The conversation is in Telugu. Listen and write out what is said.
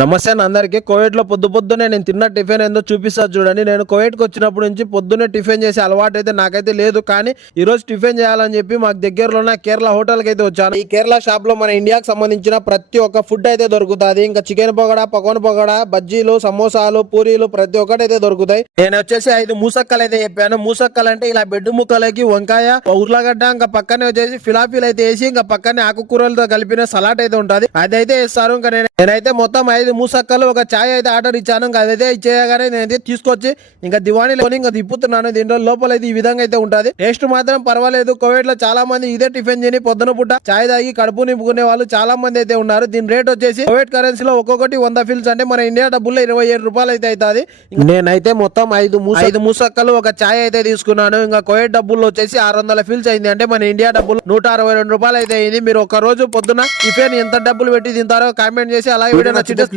నమస్తే అందరికి. కోవిడ్ లో పొద్దున్నే నేను తిన్న టిఫిన్ ఏందో చూపిస్తా చూడండి. నేను కోవిడ్ కి వచ్చినప్పటి నుంచి పొద్దున్నే టిఫిన్ చేసే అలవాటు అయితే నాకైతే లేదు. కానీ ఈ రోజు టిఫిన్ చేయాలని చెప్పి మాకు దగ్గరలో ఉన్న కేరళ హోటల్ కి అయితే వచ్చాను. ఈ కేరళ షాప్ లో మన ఇండియాకి సంబంధించిన ప్రతి ఒక్క ఫుడ్ అయితే దొరుకుతుంది. ఇంకా చికెన్ పకోడా, పకోన్ పకోడా, బజ్జీలు, సమోసాలు, పూరీలు ప్రతి ఒక్కటి అయితే దొరుకుతాయి. నేను వచ్చేసి 5 మూసక్కలు అయితే చెప్పాను. మూసక్కలు అంటే ఇలా బెడ్ ముక్కలకి వంకాయ, ఉర్లగడ్డ, ఇంకా పక్కనే వచ్చేసి ఫిలాఫీల్ అయితే వేసి ఇంకా పక్కనే ఆకుకూరలతో కలిపిన సలాడ్ అయితే ఉంటది. అదైతే వేస్తారు. ఇంకా నేనైతే మొత్తం 5 మూసక్కలు ఒక చాయ్ అయితే ఆర్డర్ ఇచ్చాను. ఇంకా అదైతే ఇచ్చేయగానే నేనైతే తీసుకొచ్చి ఇంకా దివాణిలో ఇంకా తిప్పుతున్నాను. దీంట్లో లోపల అయితే ఈ విధంగా అయితే ఉంటది. టేస్ట్ మాత్రం పర్వాలేదు. కోవిడ్ లో చాలా మంది ఇదే టిఫిన్ చేయని పొద్దున పూట చాయ్ తాగి కడుపు నింపుకునే వాళ్ళు చాలా మంది అయితే ఉన్నారు. దీని రేట్ వచ్చేసి కోవిడ్ కరెన్సీలో ఒక్కొక్కటి 100 ఫిల్స్ అంటే మన ఇండియా డబ్బుల్లో 27 రూపాయలు అయితే అవుతుంది. నేనైతే మొత్తం 5 మూసక్కలు ఒక చాయ్ అయితే తీసుకున్నాను. ఇంకా కోవిడ్ డబ్బుల్లో వచ్చేసి 600 ఫిల్స్ అయింది. అంటే మన ఇండియా డబ్బులు 162 రూపాయలు అయితే అయింది. మీరు ఒక రోజు పొద్దున టిఫిన్ ఎంత డబ్బులు పెట్టి తింటారో కామెంట్ చేసి అలాగే వీడియో నచ్చితే